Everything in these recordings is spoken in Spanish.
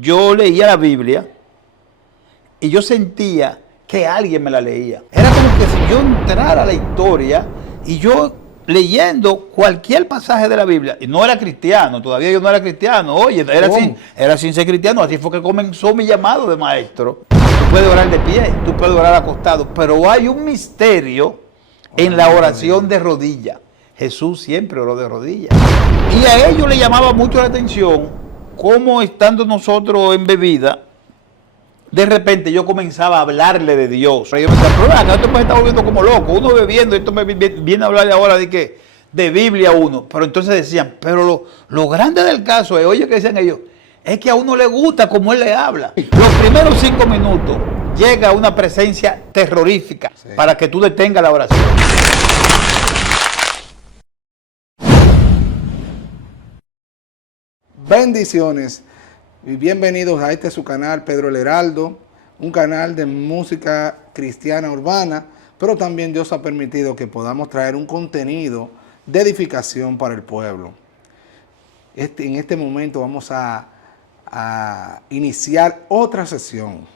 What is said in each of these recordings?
yo leía la Biblia y yo sentía que alguien me la leía. Era como que si yo entrara a la historia y yo leyendo cualquier pasaje de la Biblia, y no era cristiano, todavía yo no era cristiano, oye, era sin ser cristiano, así fue que comenzó mi llamado de maestro. Tú puedes orar de pie, tú puedes orar acostado, pero hay un misterio en la oración de rodillas. Jesús siempre oró de rodillas. Y a ellos le llamaba mucho la atención cómo estando nosotros en bebida, de repente yo comenzaba a hablarle de Dios. Yo me decía, pero acá esto me está volviendo como loco, uno bebiendo, esto me viene a hablarle ahora de Biblia a uno. Pero entonces decían, pero lo grande del caso es, oye, que decían ellos, es que a uno le gusta como él le habla. Los primeros 5 minutos llega una presencia terrorífica para que tú detengas la oración. Bendiciones y bienvenidos a este su canal Pedro el Heraldo, un canal de música cristiana urbana, pero también Dios ha permitido que podamos traer un contenido de edificación para el pueblo. En este momento vamos a iniciar otra sesión.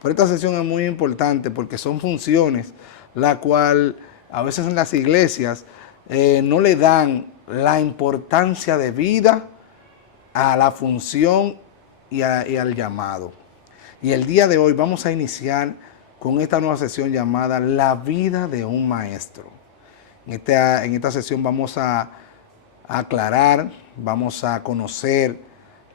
Pero esta sesión es muy importante porque son funciones la cual a veces en las iglesias no le dan la importancia de vida a la función y al llamado. Y el día de hoy vamos a iniciar con esta nueva sesión llamada La vida de un maestro. En esta sesión vamos a aclarar, vamos a conocer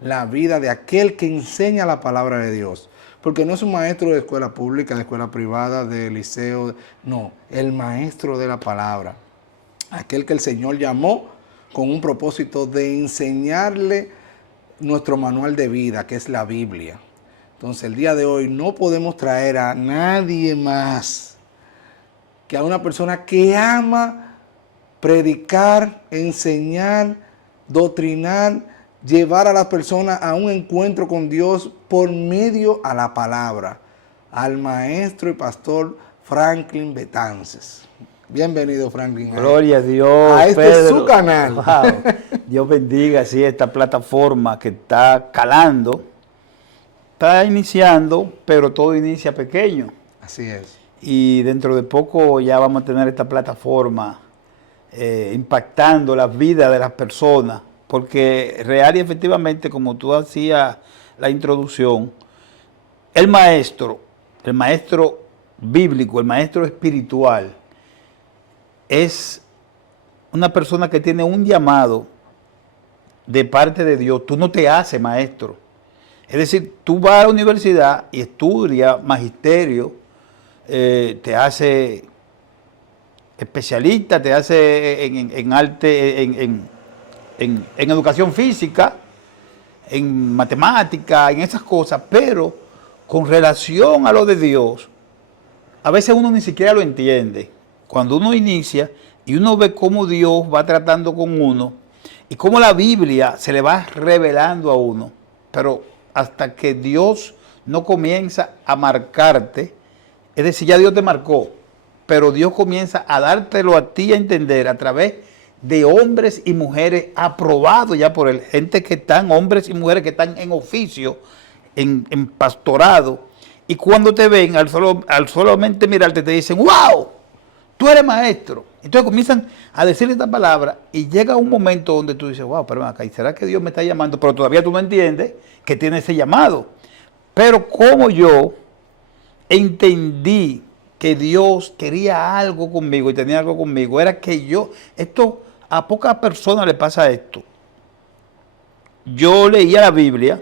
la vida de aquel que enseña la palabra de Dios. Porque no es un maestro de escuela pública, de escuela privada, de liceo, no, el maestro de la palabra. Aquel que el Señor llamó con un propósito de enseñarle nuestro manual de vida, que es la Biblia. Entonces, el día de hoy no podemos traer a nadie más que a una persona que ama predicar, enseñar, doctrinar, llevar a las personas a un encuentro con Dios por medio a la palabra, al maestro y pastor Franklin Betances. Bienvenido, Franklin. Gloria a Dios, a este Pedro. Su canal. Wow. Dios bendiga así esta plataforma que está calando, está iniciando, pero todo inicia pequeño. Así es. Y dentro de poco ya vamos a tener esta plataforma impactando la vida de las personas, porque real y efectivamente, como tú hacías la introducción, el maestro bíblico, el maestro espiritual, es una persona que tiene un llamado de parte de Dios. Tú no te haces maestro. Es decir, tú vas a la universidad y estudias magisterio, te haces especialista, te haces en arte, en educación física, en matemática, en esas cosas, pero con relación a lo de Dios, a veces uno ni siquiera lo entiende. Cuando uno inicia y uno ve cómo Dios va tratando con uno y cómo la Biblia se le va revelando a uno, pero hasta que Dios no comienza a marcarte, es decir, ya Dios te marcó, pero Dios comienza a dártelo a ti a entender a través de hombres y mujeres aprobados ya por él, hombres y mujeres que están en oficio, en pastorado, y cuando te ven, al solamente mirarte, te dicen, ¡wow! Tú eres maestro. Entonces comienzan a decirle esta palabra y llega un momento donde tú dices, wow, pero acá, ¿será que Dios me está llamando? Pero todavía tú no entiendes que tiene ese llamado. Pero como yo entendí que Dios quería algo conmigo y tenía algo conmigo, era que a pocas personas le pasa esto. Yo leía la Biblia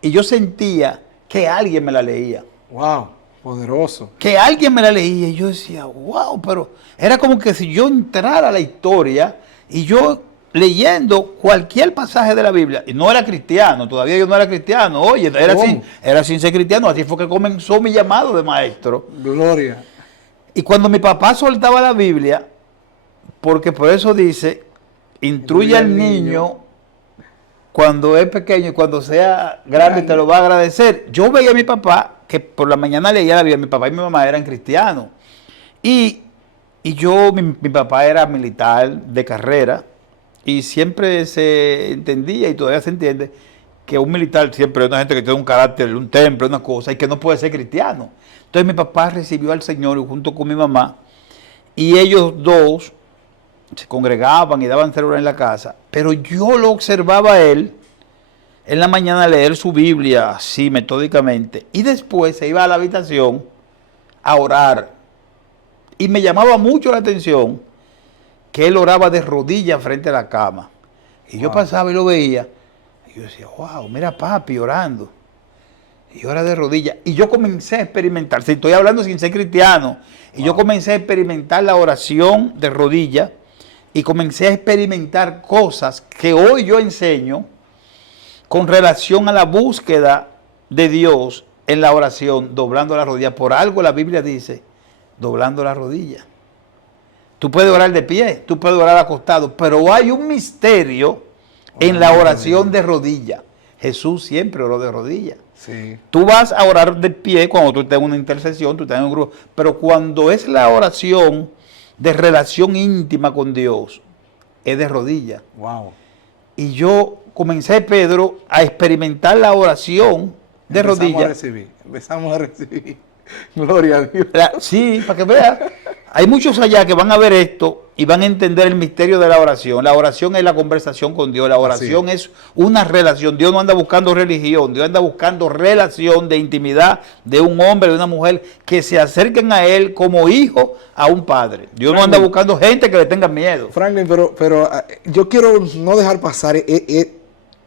y yo sentía que alguien me la leía. Wow, poderoso. Que alguien me la leía y yo decía, wow, pero era como que si yo entrara a la historia y yo leyendo cualquier pasaje de la Biblia, y no era cristiano, todavía yo no era cristiano, oye, era sin ser cristiano, así fue que comenzó mi llamado de maestro. Gloria. Y cuando mi papá soltaba la Biblia, porque por eso dice, instruye al niño cuando es pequeño y cuando sea grande te lo va a agradecer. Yo veía a mi papá, que por la mañana leía la Biblia, mi papá y mi mamá eran cristianos. Y mi papá era militar de carrera y siempre se entendía y todavía se entiende que un militar siempre es una gente que tiene un carácter, un temple, una cosa, y que no puede ser cristiano. Entonces mi papá recibió al Señor junto con mi mamá, y ellos dos se congregaban y daban célula en la casa, pero yo lo observaba a él en la mañana leer su Biblia así metódicamente, y después se iba a la habitación a orar. Y me llamaba mucho la atención que él oraba de rodillas frente a la cama. Y yo pasaba y lo veía, y yo decía, wow, mira papi orando. Y ora de rodillas. Y yo comencé a experimentar, si estoy hablando sin ser cristiano, y yo comencé a experimentar la oración de rodillas, y comencé a experimentar cosas que hoy yo enseño con relación a la búsqueda de Dios en la oración, doblando la rodilla. Por algo la Biblia dice, doblando la rodilla. Tú puedes orar de pie, tú puedes orar acostado, pero hay un misterio en la oración de rodilla. Jesús siempre oró de rodilla. Sí. Tú vas a orar de pie cuando tú tengas una intercesión, tú tengas un grupo, pero cuando es la oración de relación íntima con Dios, es de rodilla. Wow. Y yo comencé, Pedro, a experimentar la oración de rodillas. Empezamos a recibir. Gloria a Dios. Sí, para que veas. Hay muchos allá que van a ver esto y van a entender el misterio de la oración. La oración es la conversación con Dios. La oración es una relación. Dios no anda buscando religión. Dios anda buscando relación de intimidad de un hombre, de una mujer, que se acerquen a Él como hijo a un padre. Dios no anda buscando gente que le tenga miedo. Franklin, pero yo quiero no dejar pasar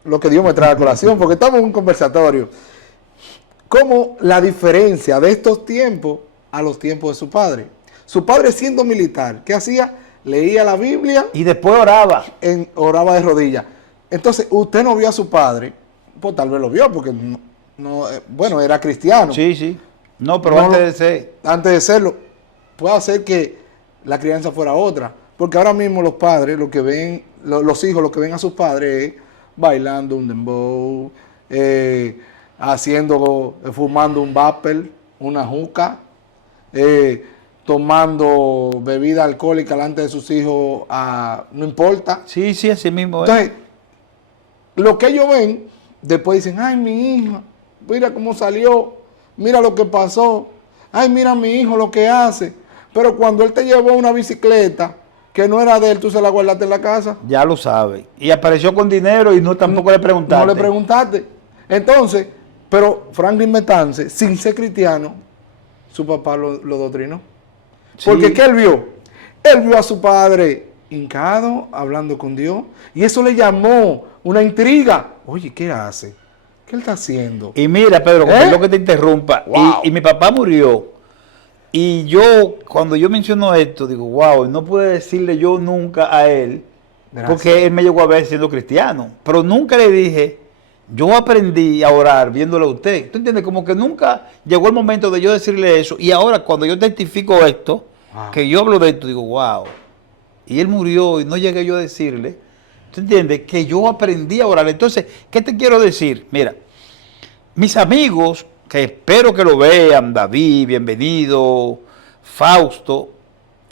lo que Dios me trae a colación, porque estamos en un conversatorio. ¿Cómo la diferencia de estos tiempos a los tiempos de su padre? Su padre, siendo militar, ¿qué hacía? Leía la Biblia. Y después oraba. Oraba de rodillas. Entonces, usted no vio a su padre, pues tal vez lo vio, porque bueno, era cristiano. Sí, sí. No, pero antes de serlo, puede hacer que la crianza fuera otra. Porque ahora mismo los padres, lo que ven, los hijos, lo que ven a sus padres es bailando un dembow, fumando un vapor, una juca, tomando bebida alcohólica delante de sus hijos, no importa. Sí, sí, así mismo. Entonces, lo que ellos ven, después dicen, ay, mi hija, mira cómo salió, mira lo que pasó, ay, mira mi hijo lo que hace. Pero cuando él te llevó una bicicleta que no era de él, tú se la guardaste en la casa. Ya lo sabes. Y apareció con dinero y tampoco le preguntaste. No le preguntaste. Entonces, pero Franklin Betance, sin ser cristiano, su papá lo doctrinó. Sí. Porque ¿qué él vio? Él vio a su padre hincado, hablando con Dios, y eso le llamó una intriga. Oye, ¿qué hace? ¿Qué él está haciendo? Y mira, Pedro, perdón que te interrumpa, Wow. y mi papá murió. Y yo, cuando yo menciono esto, digo, wow, no pude decirle yo nunca a él, porque él me llegó a ver siendo cristiano, pero nunca le dije, yo aprendí a orar viéndolo a usted. ¿Tú entiendes? Como que nunca llegó el momento de yo decirle eso. Y ahora cuando yo testifico esto, que yo hablo de esto, digo, wow. Y él murió y no llegué yo a decirle. ¿Tú entiendes? Que yo aprendí a orar. Entonces, ¿qué te quiero decir? Mira, mis amigos, que espero que lo vean, David, bienvenido, Fausto,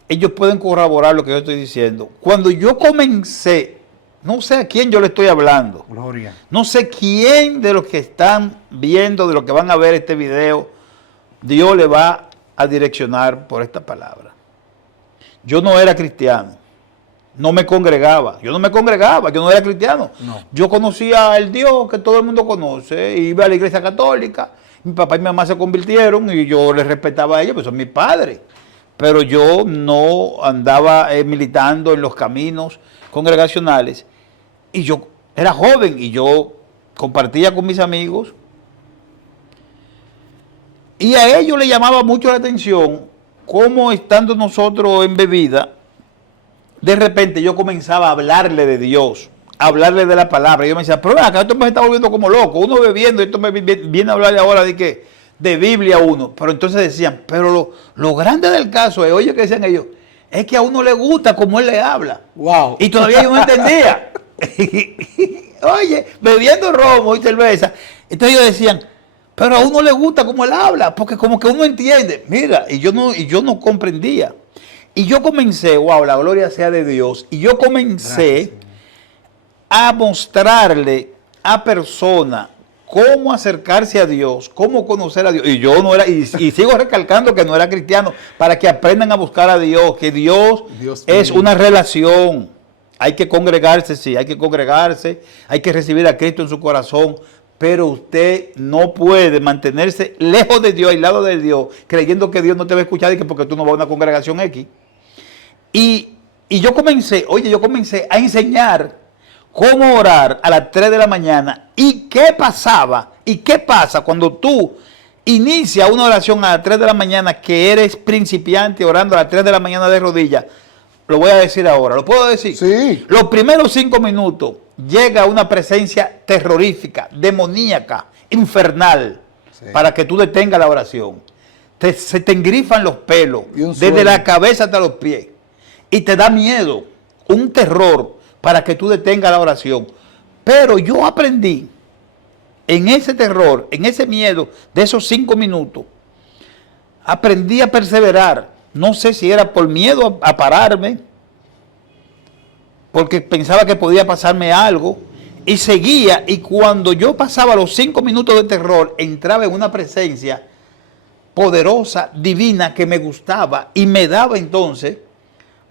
ellos pueden corroborar lo que yo estoy diciendo. Cuando yo comencé, no sé a quién yo le estoy hablando. Gloria. No sé quién de los que están viendo, de los que van a ver este video, Dios le va a direccionar por esta palabra. Yo no era cristiano. No me congregaba. Yo no era cristiano. No. Yo conocía al Dios que todo el mundo conoce. Iba a la iglesia católica. Mi papá y mi mamá se convirtieron y yo les respetaba a ellos, pues son mis padres. Pero yo no andaba militando en los caminos congregacionales. Y yo era joven y yo compartía con mis amigos. Y a ellos les llamaba mucho la atención cómo estando nosotros en bebida, de repente yo comenzaba a hablarle de Dios, a hablarle de la palabra. Y yo me decía, pero acá esto me está volviendo como loco. Uno bebiendo, esto me viene a hablarle ahora de qué, de Biblia uno. Pero entonces decían, pero lo grande del caso es, oye, que decían ellos, es que a uno le gusta como él le habla. Wow. Y todavía yo no entendía. Oye, bebiendo romo y cerveza. Entonces ellos decían, pero a uno le gusta como él habla, porque como que uno entiende. Mira, y yo no comprendía. Y yo comencé, wow, la gloria sea de Dios, y yo comencé a mostrarle a personas cómo acercarse a Dios, cómo conocer a Dios. Y yo no era, y sigo recalcando que no era cristiano, para que aprendan a buscar a Dios, que Dios es una relación. Hay que congregarse, sí, hay que congregarse, hay que recibir a Cristo en su corazón, pero usted no puede mantenerse lejos de Dios, aislado de Dios, creyendo que Dios no te va a escuchar y que porque tú no vas a una congregación X. Y yo comencé a enseñar cómo orar a las 3 de la mañana y qué pasaba y qué pasa cuando tú inicias una oración a las 3 de la mañana que eres principiante orando a las 3 de la mañana de rodillas. Lo voy a decir ahora, ¿lo puedo decir? Sí. Los primeros 5 minutos llega una presencia terrorífica, demoníaca, infernal, sí, para que tú detengas la oración. Se te engrifan los pelos, desde la cabeza hasta los pies, y te da miedo, un terror, para que tú detengas la oración. Pero yo aprendí en ese terror, en ese miedo de esos 5 minutos, aprendí a perseverar. No sé si era por miedo a pararme, porque pensaba que podía pasarme algo, y seguía, y cuando yo pasaba los 5 minutos de terror, entraba en una presencia poderosa, divina, que me gustaba, y me daba entonces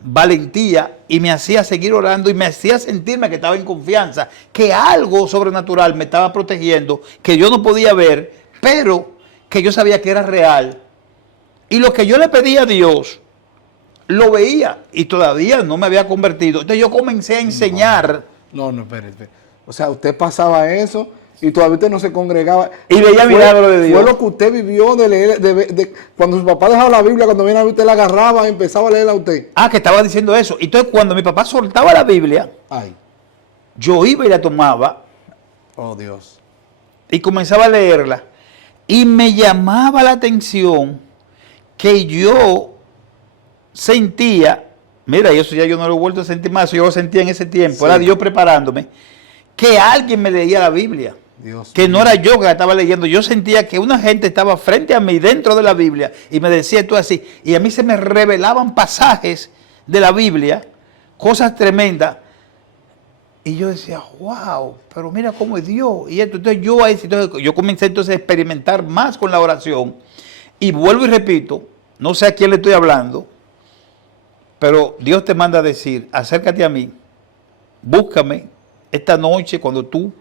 valentía, y me hacía seguir orando, y me hacía sentirme que estaba en confianza, que algo sobrenatural me estaba protegiendo, que yo no podía ver, pero que yo sabía que era real. Y lo que yo le pedía a Dios, lo veía, y todavía no me había convertido. Entonces yo comencé a enseñar. No, espérate. O sea, usted pasaba eso y todavía usted no se congregaba. Y veía milagro de Dios. Fue lo que usted vivió de leer, cuando su papá dejaba la Biblia, cuando viene a usted la agarraba y empezaba a leerla a usted. Ah, que estaba diciendo eso. Entonces cuando mi papá soltaba la Biblia, ay, yo iba y la tomaba. Oh, Dios. Y comenzaba a leerla. Y me llamaba la atención que yo sentía, mira, y eso ya yo no lo he vuelto a sentir más, yo lo sentía en ese tiempo, sí, era Dios preparándome, que alguien me leía la Biblia, Dios, que no era yo que la estaba leyendo. Yo sentía que una gente estaba frente a mí dentro de la Biblia y me decía esto así, y a mí se me revelaban pasajes de la Biblia, cosas tremendas, y yo decía, wow, pero mira cómo es Dios, y esto. Entonces yo comencé entonces a experimentar más con la oración, y vuelvo y repito, no sé a quién le estoy hablando, pero Dios te manda a decir, acércate a mí, búscame esta noche cuando tú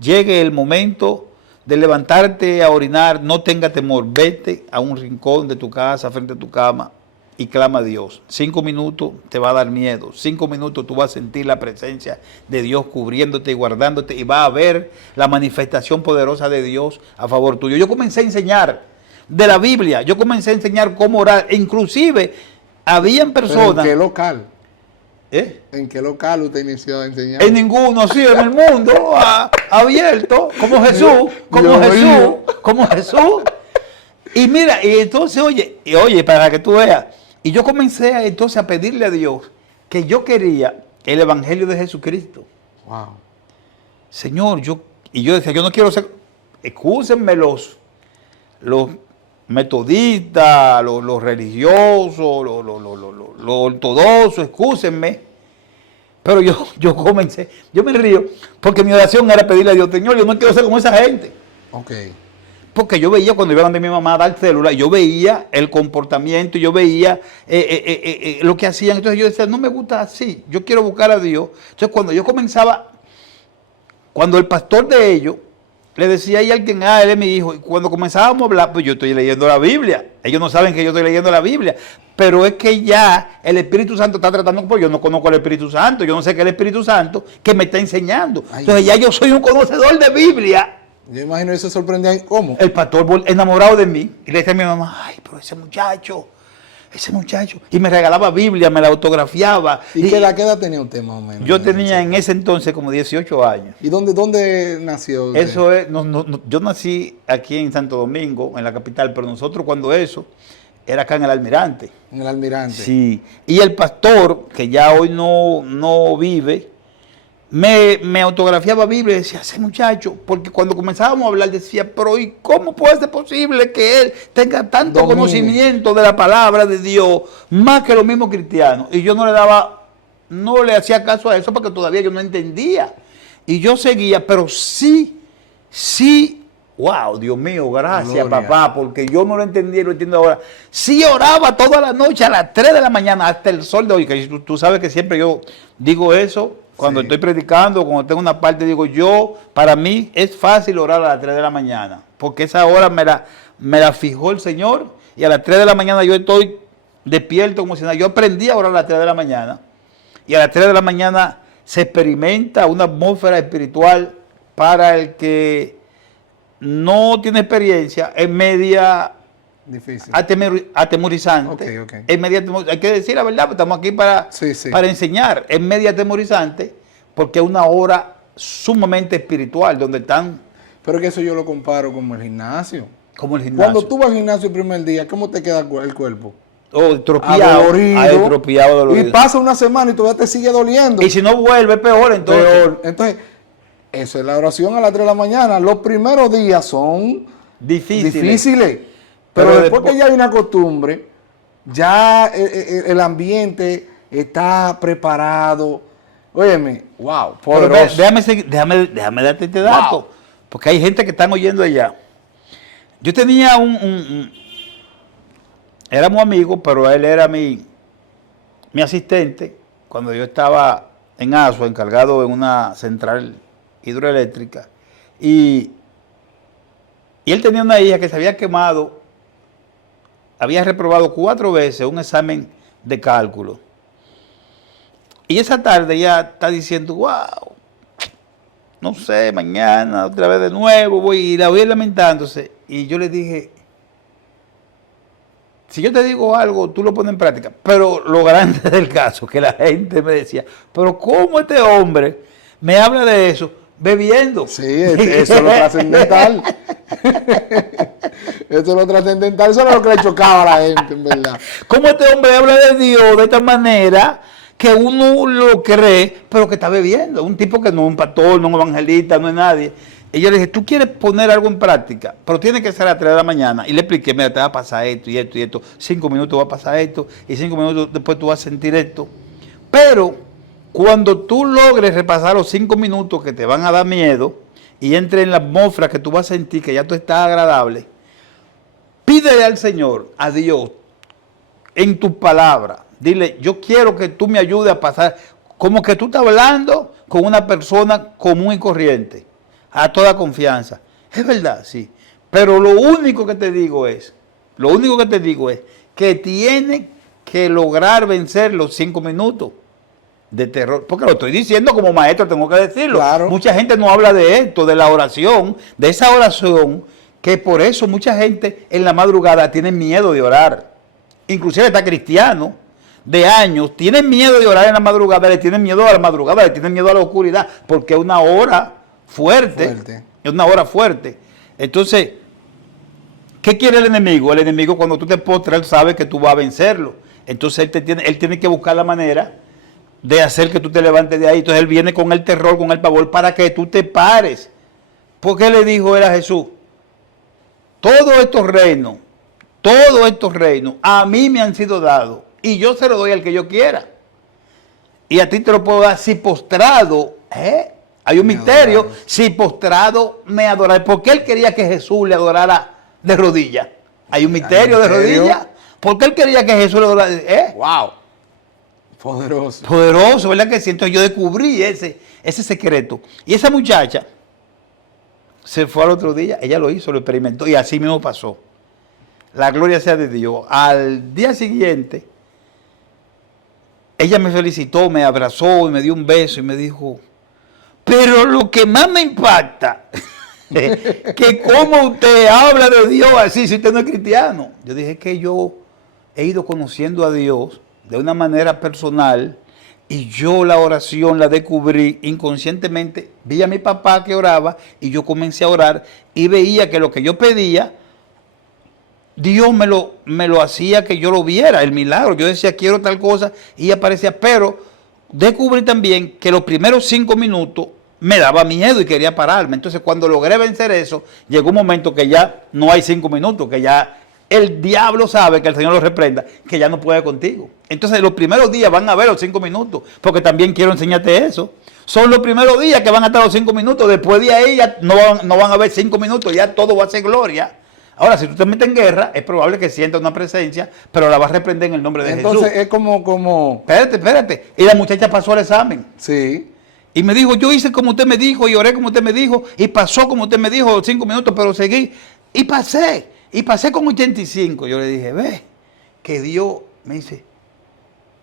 llegue el momento de levantarte a orinar, no tenga temor, vete a un rincón de tu casa, frente a tu cama, y clama a Dios. 5 minutos te va a dar miedo, 5 minutos tú vas a sentir la presencia de Dios cubriéndote y guardándote, y vas a ver la manifestación poderosa de Dios a favor tuyo. Yo comencé a enseñar de la Biblia, yo comencé a enseñar cómo orar, inclusive habían personas... ¿En qué local? ¿Eh? ¿En qué local usted inició a enseñar? En ninguno, sí, en el mundo abierto, como Jesús, como Jesús. Y mira, y entonces, oye, para que tú veas, y yo comencé entonces a pedirle a Dios que yo quería el Evangelio de Jesucristo. Wow. Señor, yo decía, yo no quiero ser, excúsenme los metodistas, los religiosos, los ortodoxos, excúsenme, pero yo comencé, yo me río, porque mi oración era pedirle a Dios, Señor, yo no quiero ser como esa gente. Ok. Porque yo veía cuando iba donde mi mamá a dar célula, yo veía el comportamiento, yo veía lo que hacían, entonces yo decía, no me gusta así, yo quiero buscar a Dios. Entonces cuando yo comenzaba, cuando el pastor de ellos, le decía ahí a alguien, él es mi hijo, y cuando comenzábamos a hablar, pues yo estoy leyendo la Biblia. Ellos no saben que yo estoy leyendo la Biblia, pero es que ya el Espíritu Santo está tratando, porque yo no conozco al Espíritu Santo, yo no sé qué es el Espíritu Santo que me está enseñando. Entonces ya yo soy un conocedor de Biblia. Yo imagino que se sorprendía, ¿cómo? El pastor enamorado de mí, y le decía a mi mamá, ay, pero ese muchacho, y me regalaba Biblia, me la autografiaba. ¿Y qué edad tenía usted más o menos? Yo tenía en ese entonces como 18 años. ¿Y dónde nació usted? Eso es, yo nací aquí en Santo Domingo, en la capital, pero nosotros cuando eso, era acá en el Almirante. En el Almirante. Sí, y el pastor, que ya hoy no vive, me autografiaba Biblia y decía, ese muchacho, porque cuando comenzábamos a hablar decía, pero ¿y cómo puede ser posible que él tenga tanto conocimiento de la palabra de Dios, más que los mismos cristianos? Y yo no le hacía caso a eso porque todavía yo no entendía. Y yo seguía, pero wow, Dios mío, gracias, Gloria. papá, porque yo no lo entendía y lo entiendo ahora. Sí oraba toda la noche a las 3 de la mañana hasta el sol de hoy, que tú sabes que siempre yo digo eso, cuando Sí. estoy predicando, cuando tengo una parte, digo para mí es fácil orar a las 3 de la mañana, porque esa hora me la fijó el Señor, y a las 3 de la mañana yo estoy despierto como si nada. Yo aprendí a orar a las 3 de la mañana, y a las 3 de la mañana se experimenta una atmósfera espiritual para el que no tiene experiencia, es media Difícil. atemorizante. Ok. Es media hay que decir la verdad, porque estamos aquí para, Sí, sí. para enseñar. Es media atemorizante porque es una hora sumamente espiritual, donde están Pero que eso yo lo comparo como el gimnasio. como el gimnasio. Cuando tú vas al gimnasio el primer día, ¿cómo te queda el cuerpo? Estropeado, estropeado, dolorido. Y pasa una semana y todavía te sigue doliendo. Y si no vuelve, peor entonces. Peor. Entonces, eso es la oración a las 3 de la mañana. Los primeros días son difíciles. Pero Pero después que después- ya hay una costumbre, ya el ambiente está preparado. Óyeme, wow, Pero poderoso. déjame darte este dato, Wow. porque hay gente que están oyendo allá. Yo tenía éramos amigos, pero él era mi asistente cuando yo estaba en Asua, encargado en una central hidroeléctrica, y él tenía una hija que se había quemado, había reprobado 4 veces un examen de cálculo. Y esa tarde ella está diciendo, wow, no sé, mañana otra vez de nuevo voy, y la voy lamentándose. Y yo le dije, si yo te digo algo, tú lo pones en práctica. Pero lo grande del caso, que la gente me decía, pero ¿cómo este hombre me habla de eso bebiendo? Sí, eso es lo trascendental. Eso es lo trascendental. Eso era lo que le chocaba a la gente, en verdad. ¿Cómo este hombre habla de Dios de esta manera que uno lo cree, pero que está bebiendo? Un tipo que no es un pastor, no es un evangelista, no es nadie. Y yo le dije, tú quieres poner algo en práctica, pero tiene que ser a las 3 de la mañana. Y le expliqué, mira, te va a pasar esto y esto y esto. 5 minutos va a pasar esto y 5 minutos después tú vas a sentir esto. Pero cuando tú logres repasar los 5 minutos que te van a dar miedo y entre en la atmósfera que tú vas a sentir que ya tú estás agradable, pídele al Señor, a Dios, en tus palabras. Dile, yo quiero que tú me ayudes a pasar, como que tú estás hablando con una persona común y corriente, a toda confianza. Es verdad, sí. Pero lo único que te digo es que tiene que lograr vencer los 5 minutos de terror. Porque lo estoy diciendo como maestro, tengo que decirlo. Claro. Mucha gente no habla de esto, de la oración, de esa oración, que por eso mucha gente en la madrugada tiene miedo de orar. Inclusive está cristiano de años, tienen miedo de orar en la madrugada, le tienen miedo a la madrugada, le tienen miedo a la oscuridad, porque es una hora fuerte. Es una hora fuerte. Entonces, ¿qué quiere el enemigo? El enemigo, cuando tú te postras, él sabe que tú vas a vencerlo. Entonces él tiene que buscar la manera de hacer que tú te levantes de ahí. Entonces él viene con el terror, con el pavor, para que tú te pares. Porque le dijo él a Jesús, todos estos reinos, a mí me han sido dados, y yo se los doy al que yo quiera. Y a ti te lo puedo dar si postrado, hay un misterio, adorares. si postrado me adorar. Porque él quería que Jesús le adorara de rodillas. Hay un misterio de misterio. rodillas. Porque él quería que Jesús le adorara. Wow. Poderoso. Poderoso, ¿verdad que sí? Entonces yo descubrí ese secreto. Y esa muchacha se fue al otro día, ella lo hizo, lo experimentó, y así mismo pasó. La gloria sea de Dios. Al día siguiente, ella me felicitó, me abrazó y me dio un beso y me dijo, pero lo que más me impacta, que cómo usted habla de Dios así si usted no es cristiano. Yo dije que yo he ido conociendo a Dios de una manera personal, y yo la oración la descubrí inconscientemente. Vi a mi papá que oraba y yo comencé a orar y veía que lo que yo pedía, Dios me lo hacía que yo lo viera, el milagro. Yo decía, quiero tal cosa, y aparecía. Pero descubrí también que los primeros 5 minutos me daba miedo y quería pararme. Entonces, cuando logré vencer eso, llegó un momento que ya no hay 5 minutos, que ya el diablo sabe, que el Señor lo reprenda, que ya no puede contigo. Entonces, los primeros días van a ver los 5 minutos, porque también quiero enseñarte eso. Son los primeros días que van a estar los 5 minutos. Después de ahí ya no van a haber 5 minutos, ya todo va a ser gloria. Ahora, si tú te metes en guerra, es probable que sientas una presencia, pero la vas a reprender en el nombre de Jesús. Entonces es como... Espérate. Y la muchacha pasó el examen. Sí. Y me dijo, yo hice como usted me dijo, y oré como usted me dijo, y pasó como usted me dijo, 5 minutos, pero seguí. Y pasé con 85. Yo le dije, ve, que Dios, me dice,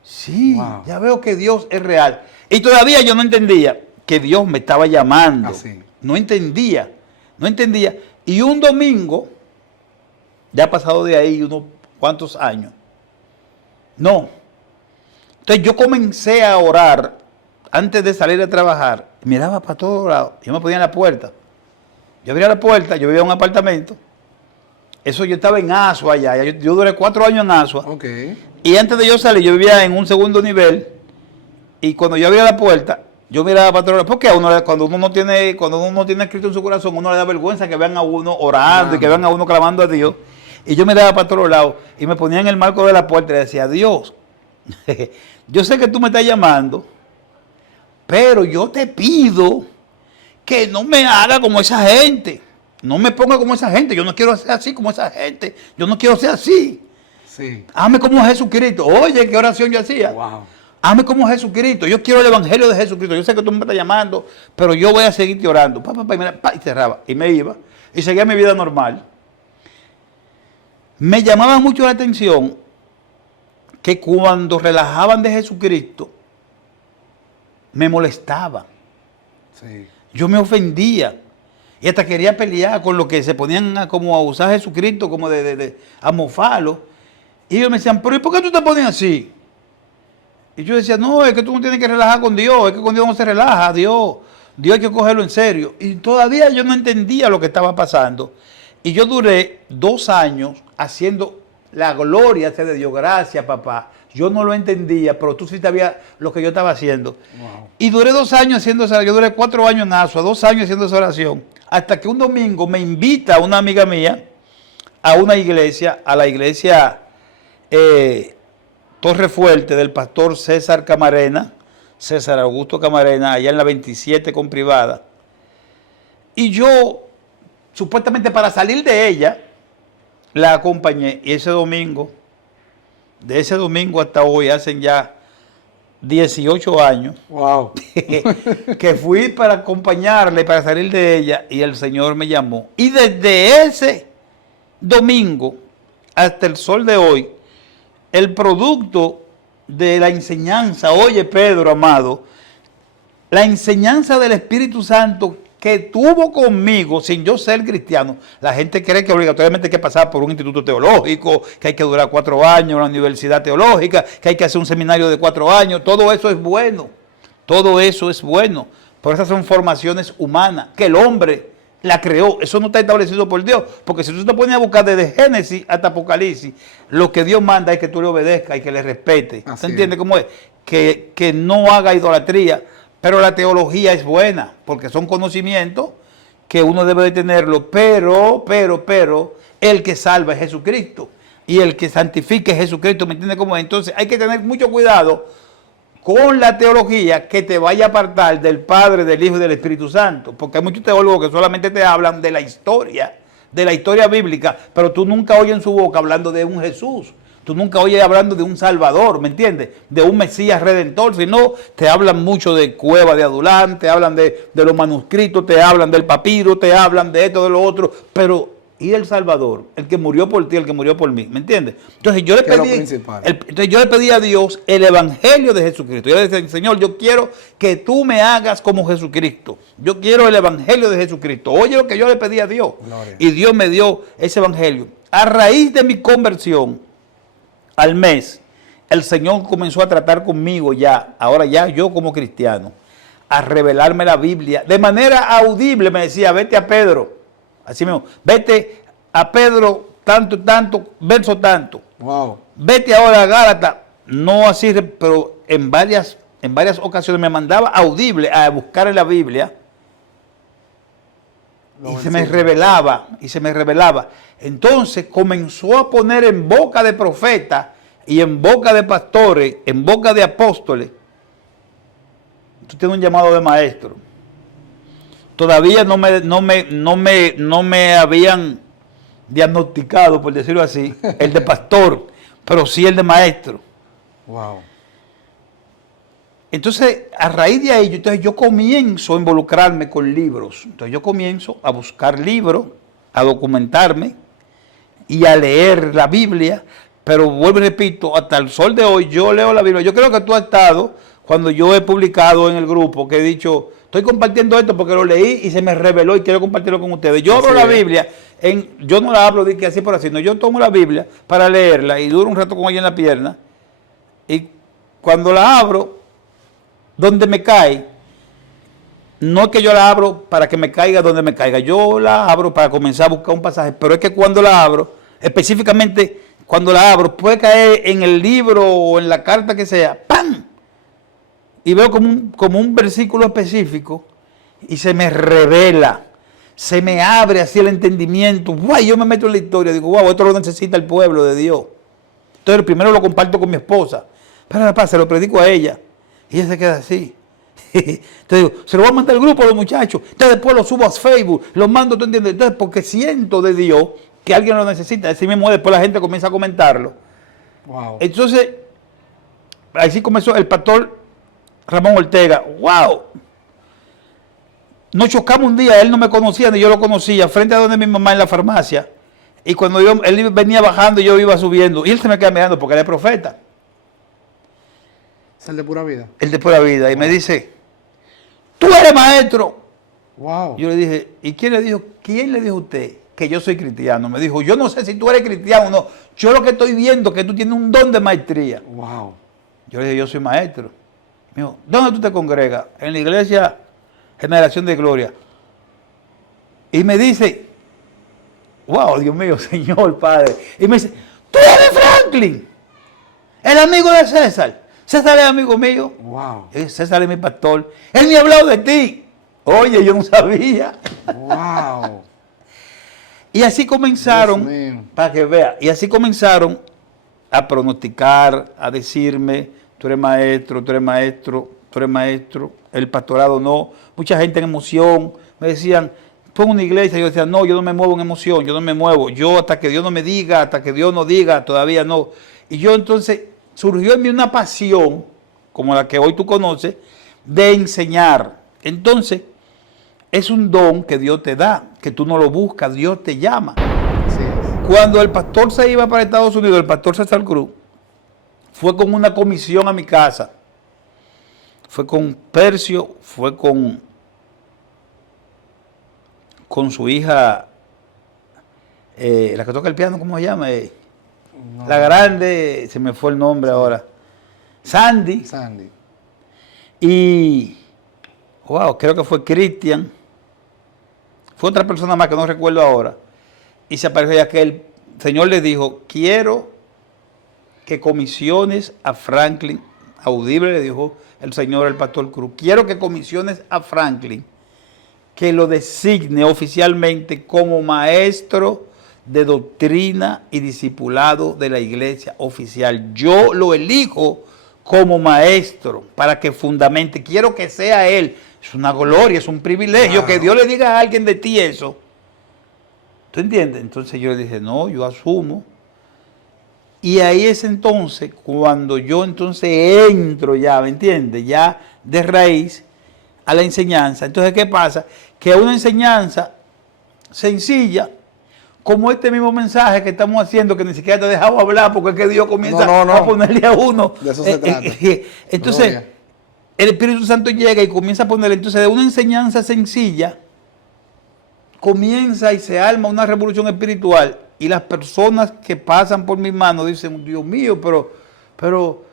sí, Wow. ya veo que Dios es real. Y todavía yo no entendía que Dios me estaba llamando. Así. No entendía. Y un domingo, ya ha pasado de ahí unos cuantos años. No. Entonces yo comencé a orar antes de salir a trabajar. Miraba para todos lados. Yo me ponía en la puerta. Yo abría la puerta, yo vivía en un apartamento. Eso yo estaba en Asua allá. Yo duré 4 años en Asua. Ok. Y antes de yo salir, yo vivía en un segundo nivel. Y cuando yo abría la puerta, yo miraba para todos lados. Porque cuando uno no tiene Cristo en su corazón, uno le da vergüenza que vean a uno orando y que vean a uno clamando a Dios. Y yo miraba para todos lados y me ponía en el marco de la puerta y decía, Dios, yo sé que tú me estás llamando, pero yo te pido que no me haga como esa gente. No me ponga como esa gente. Yo no quiero ser así como esa gente. Yo no quiero ser así. Sí. Hazme como Jesucristo. Oye, qué oración yo hacía. Wow. Hazme como Jesucristo. Yo quiero el evangelio de Jesucristo. Yo sé que tú me estás llamando, pero yo voy a seguirte orando. Y cerraba. Y me iba. Y seguía mi vida normal. Me llamaba mucho la atención que cuando relajaban de Jesucristo, me molestaba. Sí. Yo me ofendía. Y hasta quería pelear con los que se ponían como a usar a Jesucristo, como a mofarlo. Y ellos me decían, pero ¿y por qué tú te pones así? Y yo decía, no, es que tú no tienes que relajar con Dios, es que con Dios no se relaja, Dios hay que cogerlo en serio. Y todavía yo no entendía lo que estaba pasando. Y yo duré 2 años haciendo la gloria sea de Dios. Gracias, papá. Yo no lo entendía, pero tú sí sabías lo que yo estaba haciendo. Wow. Y duré 2 años haciendo esa oración. Yo duré 4 años en Asua, 2 años haciendo esa oración. Hasta que un domingo me invita una amiga mía a una iglesia, a la iglesia Torre Fuerte del pastor César Camarena, César Augusto Camarena, allá en la 27 con privada. Y yo, supuestamente para salir de ella, la acompañé. Y ese domingo, de ese domingo hasta hoy, hacen ya 18 años, Wow. que fui para acompañarle, para salir de ella, y el Señor me llamó. Y desde ese domingo hasta el sol de hoy, el producto de la enseñanza, oye Pedro, amado, la enseñanza del Espíritu Santo que tuvo conmigo sin yo ser cristiano. La gente cree que obligatoriamente hay que pasar por un instituto teológico, que hay que durar 4 años en una universidad teológica, que hay que hacer un seminario de 4 años. Todo eso es bueno. Todo eso es bueno. Pero esas son formaciones humanas que el hombre la creó. Eso no está establecido por Dios. Porque si tú te pones a buscar desde Génesis hasta Apocalipsis, lo que Dios manda es que tú le obedezcas y que le respetes. ¿Usted entiende cómo es? Que no haga idolatría. Pero la teología es buena, porque son conocimientos que uno debe de tenerlo, pero, el que salva es Jesucristo, y el que santifica es Jesucristo, ¿me entiende cómo es? Entonces hay que tener mucho cuidado con la teología que te vaya a apartar del Padre, del Hijo y del Espíritu Santo, porque hay muchos teólogos que solamente te hablan de la historia bíblica, pero tú nunca oyes en su boca hablando de un Jesús. Tú nunca oyes hablando de un Salvador, ¿me entiendes? De un Mesías Redentor, sino te hablan mucho de Cueva de Adulán, te hablan de los manuscritos, te hablan del papiro, te hablan de esto, de lo otro, pero ¿y el Salvador? El que murió por ti, el que murió por mí, ¿me entiendes? Entonces yo le pedí a Dios el Evangelio de Jesucristo. Yo le decía, Señor, yo quiero que tú me hagas como Jesucristo. Yo quiero el Evangelio de Jesucristo. Oye lo que yo le pedí a Dios. Gloria. Y Dios me dio ese Evangelio. A raíz de mi conversión, al mes, el Señor comenzó a tratar conmigo ahora ya yo como cristiano, a revelarme la Biblia. De manera audible me decía, vete a Pedro, así mismo, vete a Pedro tanto, verso tanto. Wow. Vete ahora a Gálatas, no así, pero en varias ocasiones me mandaba audible a buscar en la Biblia. Y se me revelaba. Entonces comenzó a poner en boca de profetas y en boca de pastores, en boca de apóstoles, tú tienes un llamado de maestro. Todavía no me habían diagnosticado, por decirlo así, el de pastor, pero sí el de maestro. Wow. Entonces, a raíz de ahí, yo comienzo a involucrarme con libros. Entonces, yo comienzo a buscar libros, a documentarme y a leer la Biblia. Pero vuelvo y repito, hasta el sol de hoy yo leo la Biblia. Yo creo que tú has estado, cuando yo he publicado en el grupo, que he dicho, estoy compartiendo esto porque lo leí y se me reveló y quiero compartirlo con ustedes. Yo abro la Biblia, yo no la hablo de que así por así, no, yo tomo la Biblia para leerla y duro un rato con ella en la pierna. Y cuando la abro, donde me cae, no es que yo la abro para que me caiga donde me caiga, yo la abro para comenzar a buscar un pasaje, pero es que cuando la abro, específicamente cuando la abro, puede caer en el libro o en la carta que sea, ¡pam! Y veo como un versículo específico y se me revela, se me abre así el entendimiento, ¡guay! Yo me meto en la historia, digo, wow, esto lo necesita el pueblo de Dios. Entonces primero lo comparto con mi esposa, pero después se lo predico a ella. Y ella se queda así. Entonces digo, se lo voy a mandar al grupo a los muchachos. Entonces después lo subo a Facebook, lo mando, ¿tú entiendes? Entonces porque siento de Dios que alguien lo necesita. Así mismo después la gente comienza a comentarlo. Wow. Entonces, así comenzó el pastor Ramón Ortega. ¡Wow! Nos chocamos un día, él no me conocía ni yo lo conocía, frente a donde mi mamá en la farmacia. Y cuando él venía bajando, yo iba subiendo. Y él se me queda mirando porque él es profeta. ¿Es el de pura vida? El de pura vida. Y me dice, tú eres maestro. Wow. Yo le dije, ¿y quién le dijo a usted que yo soy cristiano? Me dijo, yo no sé si tú eres cristiano o no. Yo lo que estoy viendo es que tú tienes un don de maestría. Wow. Yo le dije, yo soy maestro. Me dijo, ¿dónde tú te congregas? En la iglesia Generación de Gloria. Y me dice, wow, Dios mío, Señor Padre. Y me dice, tú eres Franklin, el amigo de César. César es amigo mío. Wow. César es mi pastor. Él me ha hablado de ti. Oye, yo no sabía. Wow. Y así comenzaron, para que vea, y así comenzaron a pronosticar, a decirme, tú eres maestro, tú eres maestro, tú eres maestro, el pastorado no. Mucha gente en emoción me decían, pon una iglesia. Yo decía, no, yo no me muevo en emoción, yo no me muevo. Yo hasta que Dios no me diga, hasta que Dios no diga, todavía no. Y yo entonces, surgió en mí una pasión, como la que hoy tú conoces, de enseñar. Entonces, es un don que Dios te da, que tú no lo buscas, Dios te llama. Así es. Cuando el pastor se iba para Estados Unidos, el pastor César Cruz, fue con una comisión a mi casa. Fue con Percio, fue con su hija, la que toca el piano, ¿cómo se llama? No. La grande, se me fue el nombre ahora. Sandy. Y, wow, creo que fue Cristian. Fue otra persona más que no recuerdo ahora. Y se apareció ya que el Señor le dijo, quiero que comisiones a Franklin, audible le dijo el Señor al pastor Cruz, quiero que comisiones a Franklin, que lo designe oficialmente como maestro de doctrina y discipulado de la iglesia oficial. Yo lo elijo como maestro para que fundamente, quiero que sea él. Es una gloria, es un privilegio que Dios le diga a alguien de ti eso. ¿Tú entiendes? Entonces yo le dije, no, yo asumo. Y ahí es entonces cuando yo entonces entro ya, ¿me entiendes? Ya de raíz a la enseñanza. Entonces, ¿qué pasa? Que una enseñanza sencilla, como este mismo mensaje que estamos haciendo, que ni siquiera te dejamos hablar, porque es que Dios comienza a ponerle a uno. De eso se trata. Entonces, Gloria. el Espíritu Santo llega y comienza a ponerle, entonces, de una enseñanza sencilla, comienza y se arma una revolución espiritual, y las personas que pasan por mis manos dicen, Dios mío, pero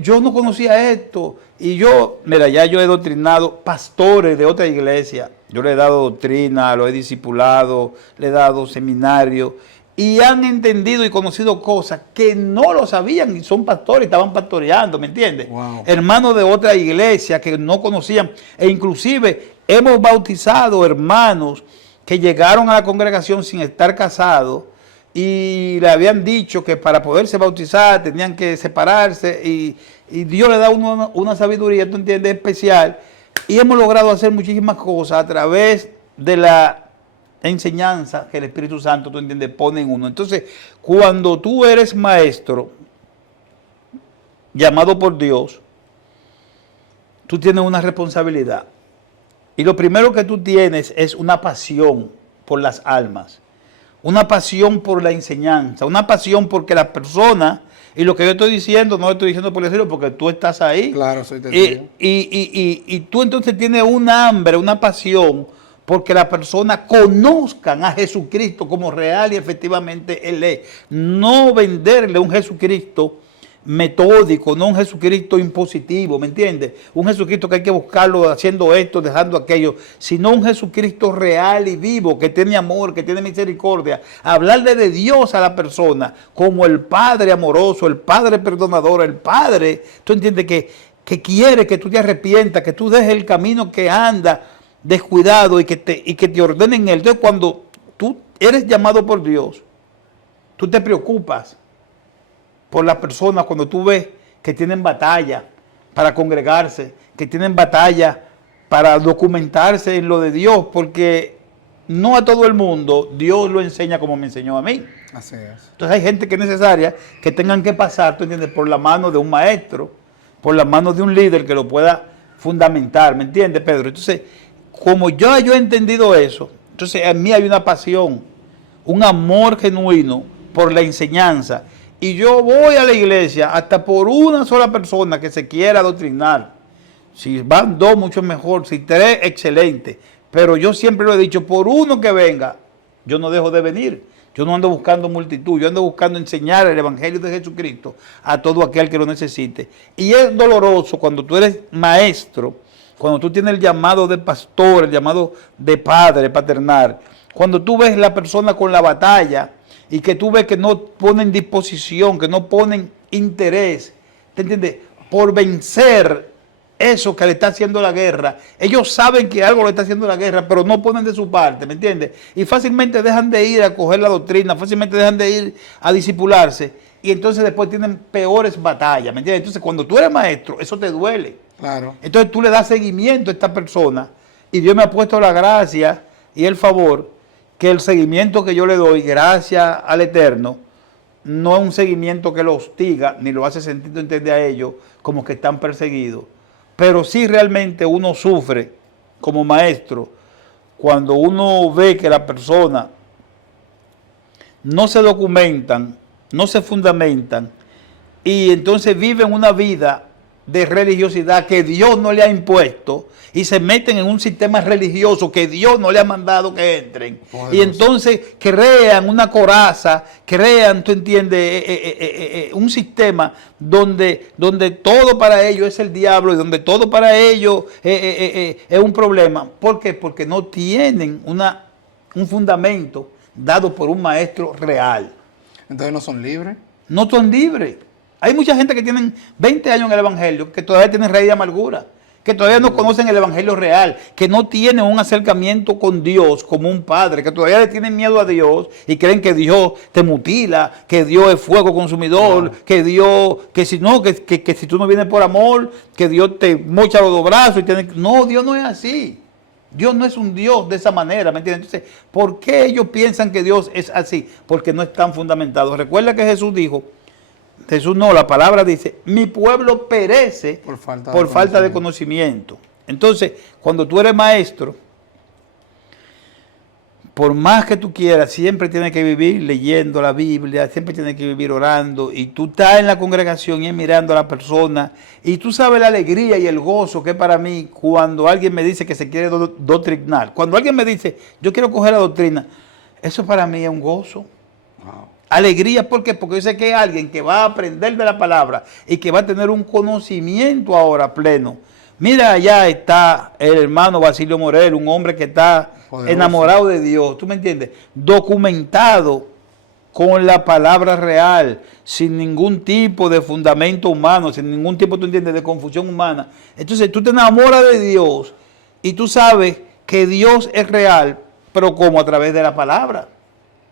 yo no conocía esto. Y yo, mira, ya yo he doctrinado pastores de otra iglesia. Yo le he dado doctrina, lo he discipulado, le he dado seminario. Y han entendido y conocido cosas que no lo sabían y son pastores, estaban pastoreando, ¿me entiendes? Wow. Hermanos de otra iglesia que no conocían. E inclusive hemos bautizado hermanos que llegaron a la congregación sin estar casados y le habían dicho que para poderse bautizar tenían que separarse y Dios le da a uno una sabiduría, tú entiendes, especial, y hemos logrado hacer muchísimas cosas a través de la enseñanza que el Espíritu Santo, tú entiendes, pone en uno. Entonces, cuando tú eres maestro, llamado por Dios, tú tienes una responsabilidad. Y lo primero que tú tienes es una pasión por las almas, una pasión por la enseñanza, una pasión porque las personas, y lo que yo estoy diciendo, no lo estoy diciendo por decirlo, porque tú estás ahí. Claro, soy testigo. Y tú entonces tienes una hambre, una pasión, porque las personas conozcan a Jesucristo como real y efectivamente Él es. No venderle un Jesucristo metódico, no un Jesucristo impositivo, ¿me entiendes? Un Jesucristo que hay que buscarlo haciendo esto, dejando aquello, sino un Jesucristo real y vivo, que tiene amor, que tiene misericordia. Hablarle de Dios a la persona como el Padre amoroso, el Padre perdonador, el Padre, tú entiendes, que quiere que tú te arrepientas, que tú dejes el camino que anda descuidado y que te ordenen en él. Entonces, cuando tú eres llamado por Dios, tú te preocupas por las personas cuando tú ves que tienen batalla para congregarse, que tienen batalla para documentarse en lo de Dios, porque no a todo el mundo Dios lo enseña como me enseñó a mí. Así es. Entonces hay gente que es necesaria que tengan que pasar, tú entiendes, por la mano de un maestro, por la mano de un líder que lo pueda fundamentar, ¿me entiendes, Pedro? Entonces, como yo he entendido eso, entonces en mí hay una pasión, un amor genuino por la enseñanza. Y yo voy a la iglesia hasta por una sola persona que se quiera adoctrinar. Si van dos, mucho mejor. Si tres, excelente. Pero yo siempre lo he dicho, por uno que venga, yo no dejo de venir. Yo no ando buscando multitud, yo ando buscando enseñar el Evangelio de Jesucristo a todo aquel que lo necesite. Y es doloroso cuando tú eres maestro, cuando tú tienes el llamado de pastor, el llamado de padre paternal, cuando tú ves la persona con la batalla, y que tú ves que no ponen disposición, que no ponen interés, ¿te entiendes? Por vencer eso que le está haciendo la guerra. Ellos saben que algo le está haciendo la guerra, pero no ponen de su parte, ¿me entiendes? Y fácilmente dejan de ir a coger la doctrina, fácilmente dejan de ir a discipularse, y entonces después tienen peores batallas, ¿me entiendes? Entonces cuando tú eres maestro, eso te duele. Claro. Entonces tú le das seguimiento a esta persona, y Dios me ha puesto la gracia y el favor, que el seguimiento que yo le doy, gracias al Eterno, no es un seguimiento que lo hostiga, ni lo hace sentir entender a ellos como que están perseguidos. Pero sí realmente uno sufre como maestro cuando uno ve que las personas no se documentan, no se fundamentan, y entonces viven una vida de religiosidad que Dios no le ha impuesto, y se meten en un sistema religioso que Dios no le ha mandado que entren. Poderoso. Y entonces crean una coraza, crean, tú entiendes, un sistema donde todo para ellos es el diablo y donde todo para ellos es un problema. ¿Por qué? Porque no tienen un fundamento dado por un maestro real. Entonces no son libres. No son libres. Hay mucha gente que tienen 20 años en el Evangelio que todavía tienen raíz de amargura, que todavía no conocen el Evangelio real, que no tienen un acercamiento con Dios como un padre, que todavía le tienen miedo a Dios y creen que Dios te mutila, que Dios es fuego consumidor, que Dios, que si no, que si tú no vienes por amor, que Dios te mocha los dos brazos. No, Dios no es así. Dios no es un Dios de esa manera, ¿me entiendes? Entonces, ¿por qué ellos piensan que Dios es así? Porque no están fundamentados. Recuerda que Jesús dijo, la palabra dice, mi pueblo perece por falta de conocimiento. Entonces, cuando tú eres maestro, por más que tú quieras, siempre tienes que vivir leyendo la Biblia, siempre tienes que vivir orando, y tú estás en la congregación y mirando a la persona, y tú sabes la alegría y el gozo que es para mí cuando alguien me dice que se quiere doctrinar. Cuando alguien me dice, yo quiero coger la doctrina, eso para mí es un gozo. Wow. Alegría, ¿por qué? Porque yo sé que hay alguien que va a aprender de la palabra y que va a tener un conocimiento ahora pleno. Mira, allá está el hermano Basilio Morel, un hombre que está poderoso, enamorado de Dios, ¿tú me entiendes? Documentado con la palabra real, sin ningún tipo de fundamento humano, sin ningún tipo, tú entiendes, de confusión humana. Entonces tú te enamoras de Dios y tú sabes que Dios es real, pero como a través de la palabra.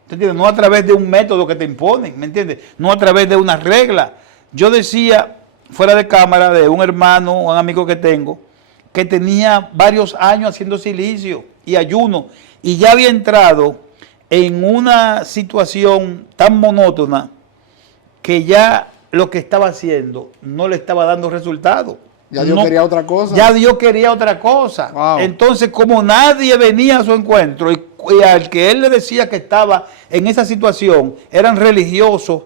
¿Te entiendes? No a través de un método que te imponen, ¿me entiendes? No a través de una regla. Yo decía fuera de cámara de un hermano, un amigo que tengo, que tenía varios años haciendo silicio y ayuno, y ya había entrado en una situación tan monótona que ya lo que estaba haciendo no le estaba dando resultado. Ya Dios quería otra cosa. Ya Dios quería otra cosa. Wow. Entonces, como nadie venía a su encuentro y al que él le decía que estaba en esa situación, eran religiosos,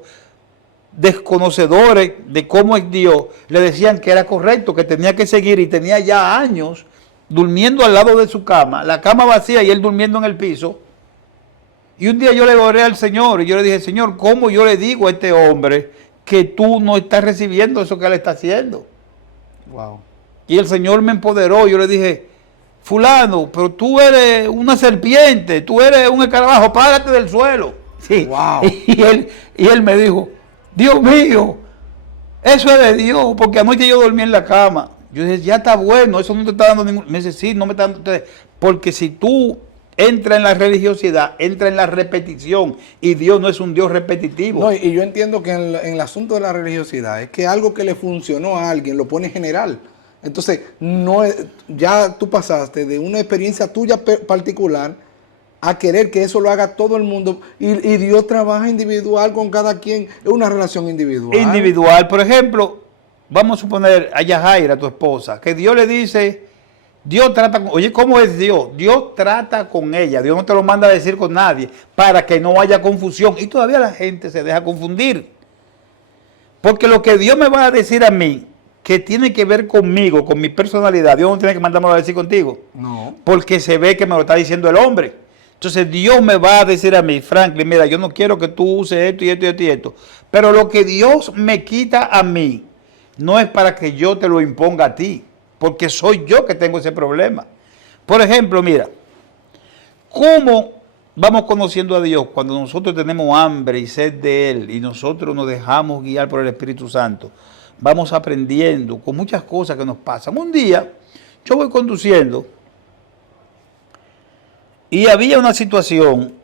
desconocedores de cómo es Dios, le decían que era correcto, que tenía que seguir, y tenía ya años durmiendo al lado de su cama, la cama vacía y él durmiendo en el piso. Y un día yo le oré al Señor y yo le dije, Señor, ¿cómo yo le digo a este hombre que tú no estás recibiendo eso que él está haciendo? Wow. Y el Señor me empoderó. Yo le dije, fulano, pero tú eres una serpiente, tú eres un escarabajo, párate del suelo. Sí. Wow. Y él me dijo, Dios mío, eso es de Dios, porque anoche yo dormí en la cama. Yo dije, ya está bueno, eso no te está dando ningún... Me dice, sí, no me está dando... Porque si tú entras en la religiosidad, entra en la repetición, y Dios no es un Dios repetitivo. No, y yo entiendo que en el asunto de la religiosidad es que algo que le funcionó a alguien lo pone general. Entonces, no es, ya tú pasaste de una experiencia tuya particular a querer que eso lo haga todo el mundo, y Dios trabaja individual con cada quien, es una relación individual. Individual. Por ejemplo, vamos a suponer a Yajaira, tu esposa, que Dios le dice, Dios trata con, oye, ¿cómo es Dios? Dios trata con ella, Dios no te lo manda a decir con nadie, para que no haya confusión, y todavía la gente se deja confundir, porque lo que Dios me va a decir a mí, que tiene que ver conmigo, con mi personalidad, Dios no tiene que mandármelo a decir contigo, No. porque se ve que me lo está diciendo el hombre. Entonces Dios me va a decir a mí, Franklin, mira, yo no quiero que tú uses esto y esto y esto y esto. Pero lo que Dios me quita a mí no es para que yo te lo imponga a ti, porque soy yo que tengo ese problema. Por ejemplo, mira, ¿cómo vamos conociendo a Dios cuando nosotros tenemos hambre y sed de Él y nosotros nos dejamos guiar por el Espíritu Santo? Vamos aprendiendo con muchas cosas que nos pasan. Un día yo voy conduciendo y había una situación